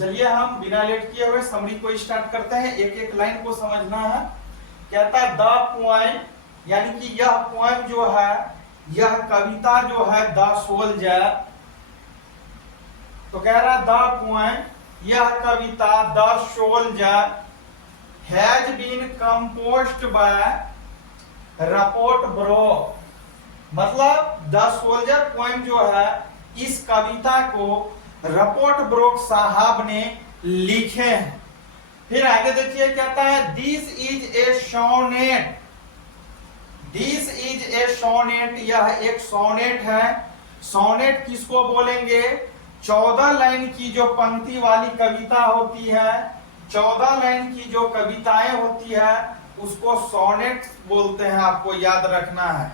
चलिए हम बिना लेट किए हुए समरी को स्टार्ट करते हैं। एक एक लाइन को समझना है। कहता है द पोएम, यानी कि यह पोएम जो है, यह कविता जो है द सोल्जर। तो कह रहा है द पोएम, यह कविता the soldier has been composed by Rupert Brooke. मतलब द सोल्जर पोएम जो है, इस कविता को रपोर्ट ब्रोक साहब ने लिखे हैं। फिर आगे देखिए कहता है this is a sonnet. This is a sonnet, यह एक सोनेट है। सोनेट किसको बोलेंगे? 14 लाइन की जो पंक्ति वाली कविता होती है, 14 लाइन की जो कविताएं होती है, उसको सोनेट बोलते हैं। आपको याद रखना है,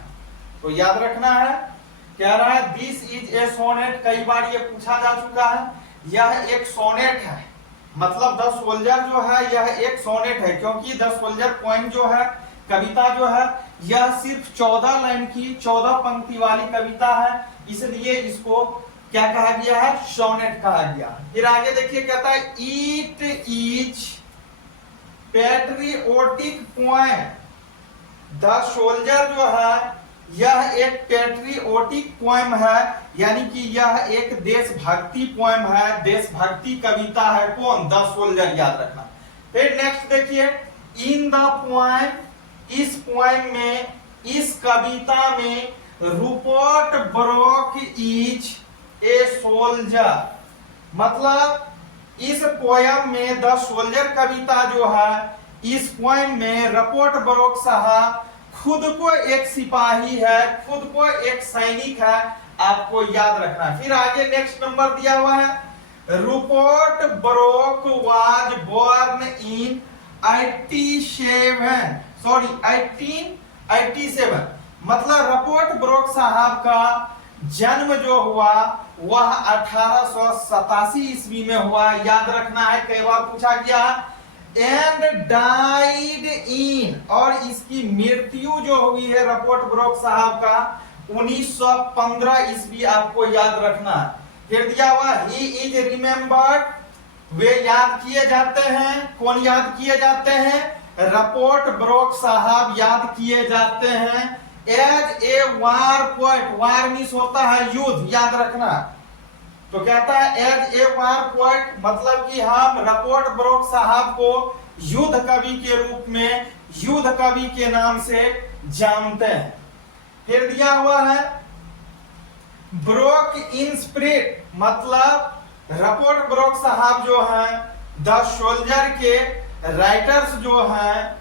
तो याद रखना है। कह रहा है दिस इज ए सोनेट, कई बार ये पूछा जा चुका है। यह एक सोनेट है, मतलब द सोल्जर जो है यह एक सोनेट है, क्योंकि द सोल्जर पोएम जो है, कविता जो है, यह सिर्फ 14 लाइन की 14 पंक्ति वाली कविता है, इसलिए इसको क्या कहा गया है? सोनेट कहा गया। फिर आगे देखिए कहता है it is patriotic poem. The soldier जो है यह एक पैट्रियोटिक पोएम है, यानी कि यह एक देशभक्ति पोएम है, देशभक्ति कविता है। कौन? द सोल्जर, याद रखना। फिर नेक्स्ट देखिए इन द पोएम, इस पोएम में, इस कविता में Rupert broke is a soldier. मतलब इस पोएम में, द सोल्जर कविता जो है, इस पोएम में रपोर्ट ब्रोक साहब खुद को एक सिपाही है, खुद को एक सैनिक है। आपको याद रखना है। फिर आगे नेक्स्ट नंबर दिया हुआ है Rupert Brooke was born in 1887। मतलब रपोर्ट ब्रोक साहब का जन्म जो हुआ वह 1887 ईस्वी में हुआ। याद रखना है, कई बार पूछा गया। एंड डाइड इन, और इसकी मृत्यु जो हुई है रपोर्ट ब्रोक साहब का 1915 ईस्वी। आपको याद रखना है। फिर दिया हुआ ही इज रिमेम्बर्ड, वे याद किए जाते हैं। कौन याद किए जाते हैं? रपोर्ट ब्रोक साहब याद किए जाते हैं as a war poet. War means होता है युद्ध, याद रखना। तो कहता है एज ए वार पोएट, मतलब कि हम रपोर्ट ब्रोक साहब को युद्ध कवि के रूप में, युद्ध कवि के नाम से जानते हैं। फिर दिया हुआ है ब्रोक इन स्पिरिट, मतलब रपोर्ट ब्रोक साहब जो हैं, द सोल्जर के राइटर्स जो हैं,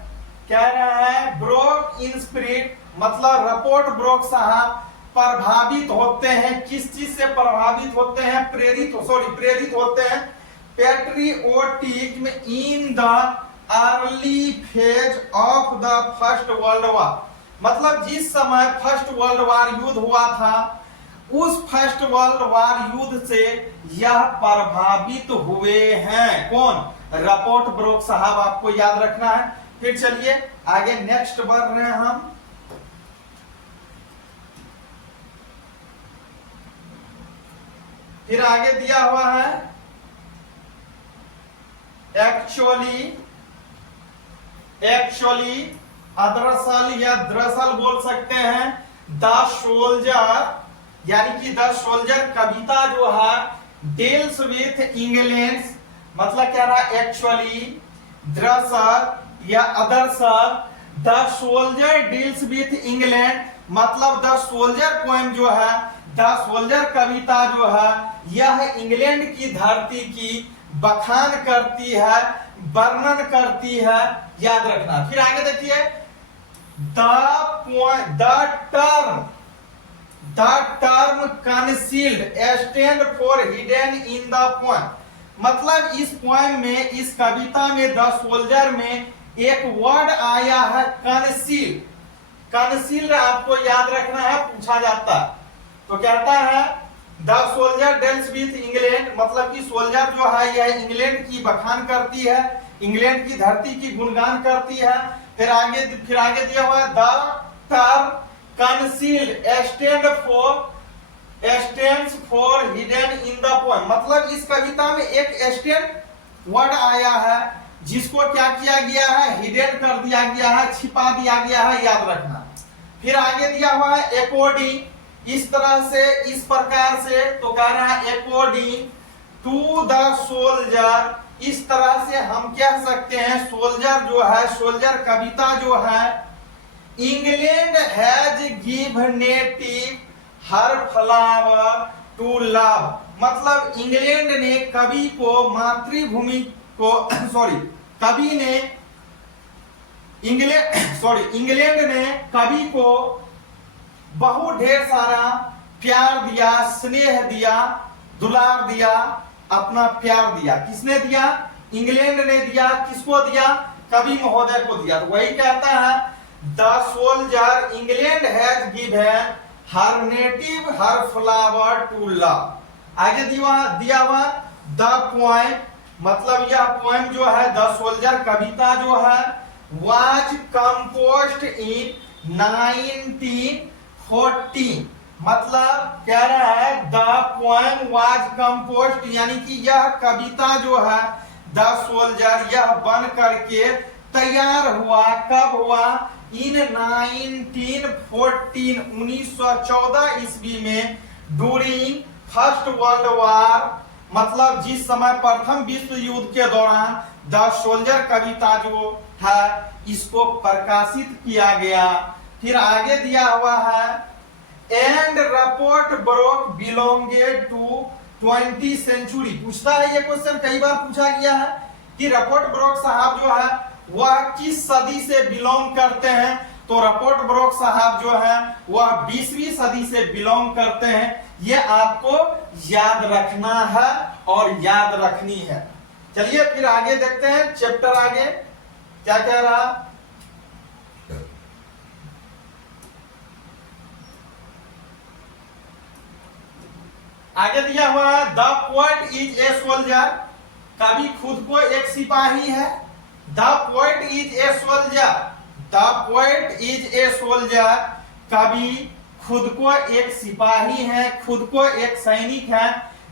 कह रहे हैं ब्रोक इन स्पिरिट, मतलब रपोर्ट ब्रोक साहब प्रभावित होते हैं। किस चीज से प्रभावित होते हैं? प्रेरित होते हैं patriotism in the early phase of the first world war. मतलब जिस समय फर्स्ट वर्ल्ड वॉर युद्ध हुआ था, उस फर्स्ट वर्ल्ड वॉर युद्ध से यह प्रभावित हुए हैं। कौन? रपोर्ट ब्रोक साहब। आपको याद रखना है। फिर चलिए आगे नेक्स्ट बढ़ रहे हैं हम। फिर आगे दिया हुआ है एक्चुअली अदरअसल या दरअसल बोल सकते हैं। द सोल्जर, यानी कि द सोल्जर कविता जो है डील्स विथ इंग्लैंड, मतलब क्या रहा? एक्चुअली, दरअसल या अदरअसल। The soldier deals with England, मतलब द सोल्जर पोएम जो है, द सोल्जर कविता जो है, यह इंग्लैंड की धरती की बखान करती है, वर्णन करती है। याद रखना। फिर आगे देखिए the term concealed stand for hidden in the poem. मतलब इस पोएम में, इस कविता में, द सोल्जर में एक वर्ड आया है कंसील। कंसील आपको याद रखना है, पूछा जाता। तो कहता है the soldier deals with England, मतलब कि सोल्जर जो है यह इंग्लैंड की बखान करती है, इंग्लैंड की धरती की गुणगान करती है। फिर आगे दिया हुआ the term concealed stand stands for hidden in the poem, मतलब इस कविता में एक स्टैंड वर्ड आया है जिसको क्या किया गया है, हिडन कर दिया गया है, छिपा दिया गया है, याद रखना। फिर आगे दिया हुआ है अकॉर्डिंग, इस तरह से, इस प्रकार से, तो कह रहा है अकॉर्डिंग टू द सोल्जर, इस तरह से हम कह सकते हैं सोल्जर जो है, सोल्जर कविता जो है, England has given native her flower to love, मतलब इंग्लैंड ने कवि को मातृभूमि को सॉरी कवि ने इंग्लैंड ने कवि को बहुत ढेर सारा प्यार दिया, स्नेह दिया, दुलार दिया, अपना प्यार दिया। किसने दिया? इंग्लैंड ने दिया। किसको दिया? कवि महोदय को दिया। तो वही कहता है the soldier England has given her native her flower to love. आगे दिया हुआ द पोएम, मतलब यह पोएम जो है द सोल्जर कविता जो है वाज कंपोज्ड इन 1914, मतलब कह रहा है द पोएम वाज कंपोज्ड, यानी कि यह कविता जो है द सोल्जर यह बन करके तैयार हुआ। कब हुआ? इन 1914 1914 ईस्वी में, डूरिंग फर्स्ट वर्ल्ड वार, मतलब जिस समय प्रथम विश्व युद्ध के दौरान द सोल्जर कविता जो है इसको प्रकाशित किया गया। फिर आगे दिया हुआ है and Rupert Brooke belonged to 20th century. पूछता है ये क्वेश्चन, कई बार पूछा गया है कि रपोर्ट ब्रोक साहब जो है वह किस सदी से बिलोंग करते हैं। तो रपोर्ट ब्रोक साहब जो है वह 20वीं सदी से बिलोंग करते हैं। ये आपको याद रखना है और याद रखनी है। चलिए फिर आगे देखते हैं, चैप्टर आगे क्या कह रहा। आगे दिया हुआ है the poet is a soldier, कवि खुद को एक सिपाही है। The poet is a soldier, the poet is a soldier, कवि खुद को एक सिपाही है, खुद को एक सैनिक है।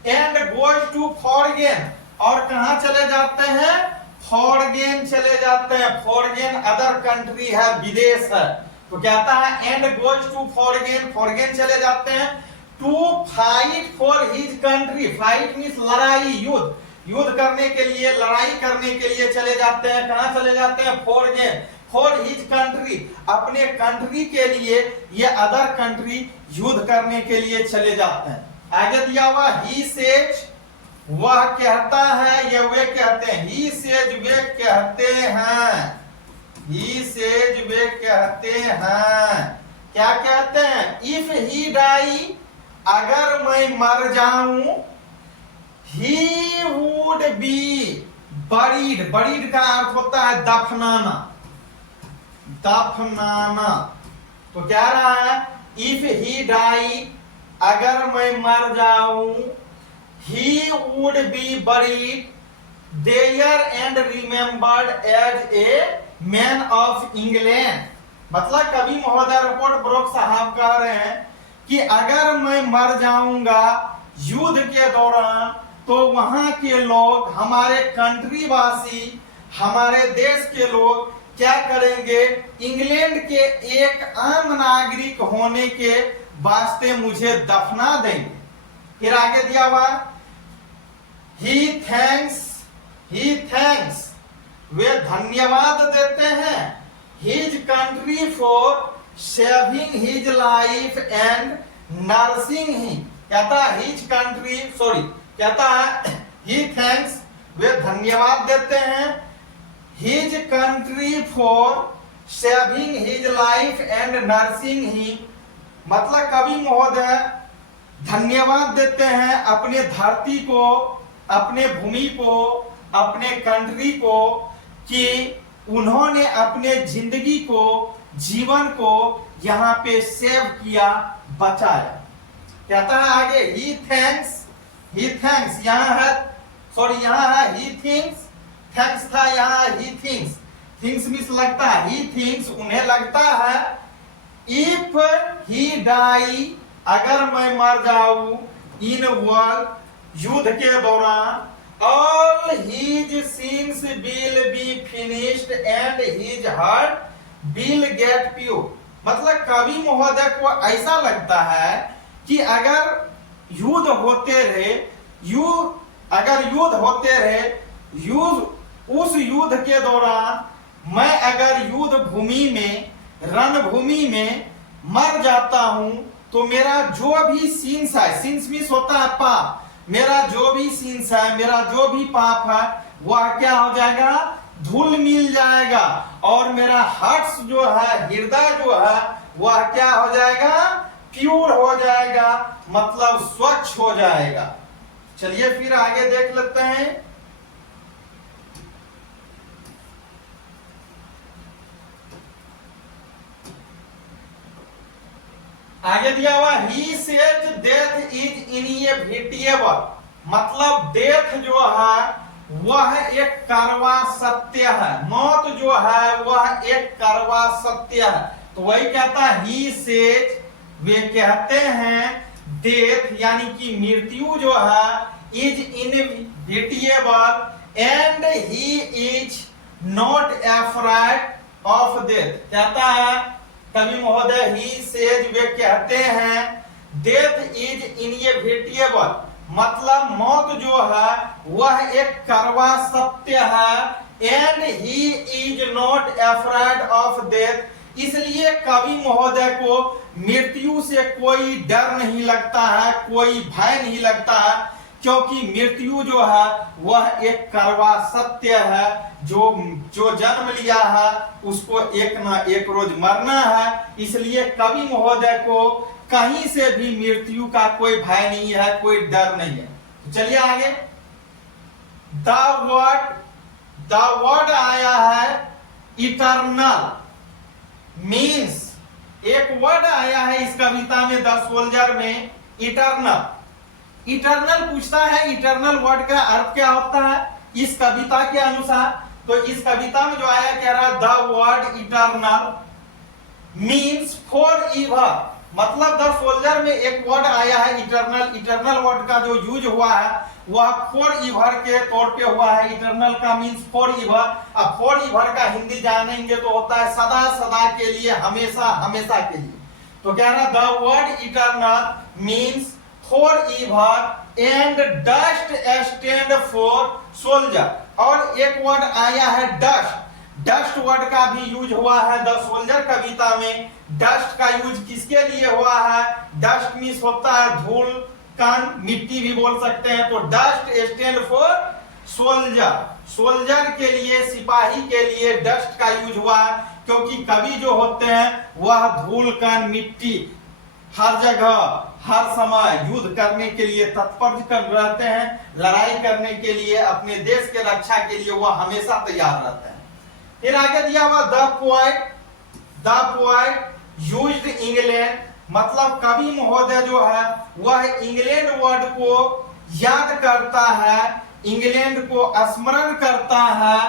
एंड गोज टू फॉरगेन, और कहां चले जाते हैं? फॉरगेन चले जाते हैं। फॉरगेन अदर कंट्री है, विदेश है। तो कहता है and goes to foreign, foreign चले जाते हैं। To fight for his country, fight means लड़ाई, युद्ध, युद्ध करने के लिए, लड़ाई करने के लिए चले जाते हैं। कहां चले जाते हैं? फॉरगेन, फॉर हिज कंट्री, अपने कंट्री के लिए, ये अदर कंट्री युद्ध करने के लिए चले जाते हैं। आगे दिया हुआ ही सेज, वह कहता है, ये वे कहते हैं। ही सेज वे कहते हैं, ही सेज वे कहते हैं। क्या कहते हैं? इफ ही डाई, अगर मैं मर जाऊं, he would be buried, buried का अर्थ होता है दफनाना, दफनाना। तो क्या रहा है? इफ ही डाई, अगर मैं मर जाऊं, he would be buried there and remembered as a man of England, मतलब कवि महोदय रपोर्ट ब्रोक साहब कह रहे हैं कि अगर मैं मर जाऊंगा युद्ध के दौरान, तो वहां के लोग, हमारे कंट्री वासी, हमारे देश के लोग क्या करेंगे? इंग्लैंड के एक आम नागरिक होने के वास्ते मुझे दफना देंगे। फिर आगे दिया हुआ ही थैंक्स, ही थैंक्स, वे धन्यवाद देते हैं his country for saving his life and nursing him, कहता है हिज कंट्री, सॉरी कहता है ही थैंक्स, वे धन्यवाद देते हैं his country for saving his life and nursing him, मतलब कवि महोदय धन्यवाद देते हैं अपने धरती को, अपने भूमि को, अपने कंट्री को, कि उन्होंने अपने जिंदगी को, जीवन को यहाँ पे सेव किया, बचाया। कहता है आगे ही थैंक्स, ही थैंक्स, यहाँ है, सॉरी यहाँ है ही थिंक्स, थैंक्स था, यहाँ ही थिंक्स, थिंक्स मीन्स लगता है, ही थिंक्स, उन्हें लगता है, इफ ही डाई, अगर मैं मर जाऊं इन वॉर, युद्ध के दौरान, all his sins will be finished and his heart will get pure। मतलब कवि महोदय को ऐसा लगता है कि अगर युद्ध होते रहे, अगर युद्ध होते रहे, उस युद्ध के दौरान मैं अगर युद्ध भूमि में, रणभूमि में मर जाता हूं तो मेरा जो भी सिंस है, सिंस मीन्स होता है पाप, मेरा जो भी सिंस है, मेरा जो भी पाप है, वह क्या हो जाएगा, धूल मिल जाएगा, और मेरा हार्ट जो है, हृदय जो है, वह क्या हो जाएगा, प्योर हो जाएगा, मतलब स्वच्छ हो जाएगा। चलिए फिर आगे देख लेते हैं। आगे दिया हुआ he says death is inevitable, मतलब डेथ जो है वह एक कड़वा सत्य है, मौत जो है वह एक कड़वा सत्य है। तो वही कहता है ही सेज, वे कहते हैं डेथ यानी कि मृत्यु जो है is inevitable and he is not afraid of death. कहता है कवि महोदय ही सेज, वे कहते हैं डेथ इज इनएविटेबल, मतलब मौत जो है वह एक कड़वा सत्य है, and he is not afraid of death, इसलिए कवि महोदय को मृत्यु से कोई डर नहीं लगता है, कोई भय नहीं लगता है, क्योंकि मृत्यु जो है वह एक कड़वा सत्य है, जो जन्म लिया है उसको एक ना एक रोज मरना है, इसलिए कवि महोदय को कहीं से भी मृत्यु का कोई भय नहीं है, कोई डर नहीं है। तो चलिए आगे। द वर्ड आया है इटर्नल, मीन्स एक वर्ड आया है इस कविता में, द सोल्जर में, इटर्नल। इटर्नल पूछता है इटर्नल वर्ड का अर्थ क्या होता है इस कविता के अनुसार। तो इस कविता में जो आया कह रहा है the word eternal means for ever, मतलब द सोल्जर में एक वर्ड आया है इटर्नल। इटर्नल वर्ड का जो यूज हुआ है वह फॉर एवर के तौर पे हुआ है। इटर्नल का मीन्स फॉर एवर। अब फॉर एवर का हिंदी जानेंगे तो होता है सदा सदा के लिए, हमेशा हमेशा के लिए। तो कह रहा the word eternal means for ever and dust stand for soldier. और एक वर्ड आया है डस्ट, डस्ट वर्ड का भी यूज हुआ है द सोल्जर कविता में। डस्ट का यूज किसके लिए हुआ है, डस्ट मीन्स होता है धूल, कण, मिट्टी भी बोल सकते हैं। तो dust stand for soldier, soldier के लिए, सिपाही के लिए डस्ट का यूज हुआ है, क्योंकि कवि जो होते हैं वह धूल, कण, मिट्टी हर जगह हर समय युद्ध करने के लिए तत्पर कर रहते हैं, लड़ाई करने के लिए, अपने देश के रक्षा के लिए वह हमेशा तैयार रहते हैं। फिर आगे दिया हुआ द पोएट यूज्ड इंग्लैंड, मतलब कवि महोदय जो है वह इंग्लैंड वर्ड को याद करता है, इंग्लैंड को स्मरण करता है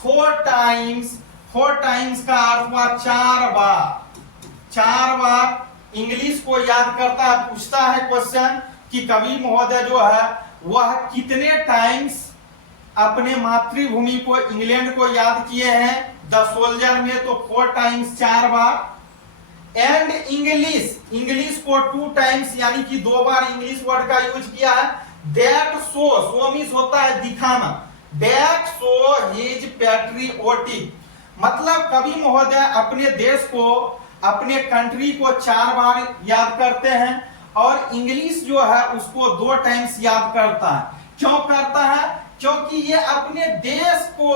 4 टाइम्स। 4 टाइम्स का अर्थ हुआ 4 बार, 4 बार इंग्लिश को याद करता है। पूछता है क्वेश्चन कि कवि महोदय जो है वह कितने टाइम्स अपने मातृभूमि को, इंग्लैंड को याद किए हैं द सोल्जर में, तो 4 times, 4 bar. And English, English को 2 टाइम्स यानी कि 2 बार इंग्लिश वर्ड का यूज किया है। दैट सो मीन्स होता है दिखाना, दैट शो हिज पैट्रियोटिक, मतलब कवि महोदय अपने देश को, अपने कंट्री को 4 बार याद करते हैं, और इंग्लिश जो है उसको 2 टाइम्स याद करता है। क्यों करता है, क्योंकि ये अपने देश को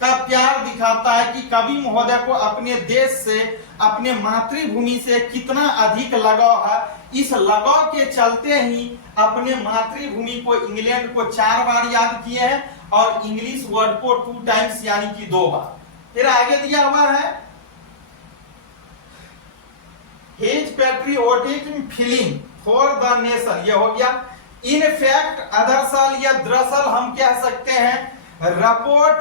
का प्यार दिखाता है कि कवि महोदय को अपने देश से, अपने मातृभूमि से कितना अधिक लगाव है। इस लगाव के चलते ही अपने मातृभूमि को, इंग्लैंड को 4 बार याद किए हैं, और इंग्लिश वर्ड को 2 टाइम्स यानी कि 2 बार। फिर आगे दिया हुआ है His patriotic feeling for the nation, ये हो गया। इन फैक्ट, अदरसल या दरअसल हम कह सकते हैं Rupert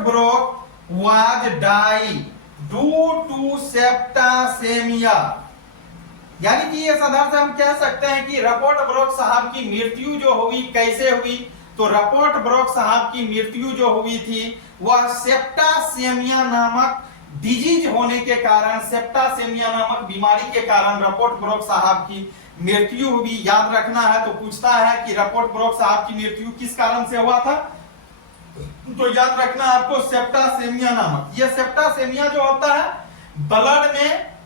Brooke was die due to septicemia, यानी कि इस आधार से हम कह सकते हैं कि रपोर्ट ब्रोक साहब की मृत्यु जो हुई कैसे हुई, तो रपोर्ट ब्रोक साहब की मृत्यु जो हुई थी वह सेप्टासेमिया नामक डिजीज होने के कारण, सेप्टासेमिया नामक बीमारी के कारण रपोर्ट ब्रोक साहब की मृत्यु हुई। याद रखना है, तो पूछता है कि रपोर्ट ब्रोक साहब की मृत्यु किस कारण से हुआ था, तो याद रखना आपको सेप्टासेमिया नामक, यह सेप्टासेमिया जो होता है ब्लड में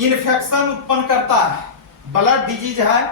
इन्फेक्शन उत्पन्न करता है, ब्लड डिजीज है,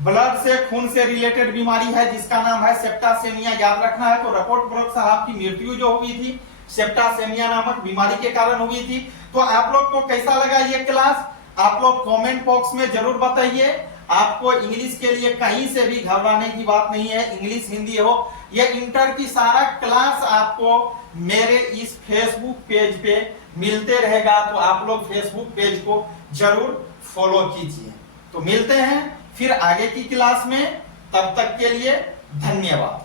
ब्लड से खून से रिलेटेड बीमारी है जिसका नाम है सेप्टासेमिया। याद रखना है, तो रपोर्ट ब्रोक साहब की मृत्यु जो हुई थी सेप्टासेमिया नामक बीमारी के कारण हुई थी। तो आप लोग को कैसा लगा ये क्लास, आप लोग कमेंट बॉक्स में जरूर बताइए। आपको इंग्लिश के लिए कहीं से भी घबराने की बात नहीं है, इंग्लिश हिंदी हो, यह इंटर की सारा क्लास आपको मेरे इस फेसबुक पेज पे मिलते रहेगा, तो आप लोग फेसबुक पेज को जरूर फॉलो कीजिए। तो मिलते हैं फिर आगे की क्लास में, तब तक के लिए धन्यवाद।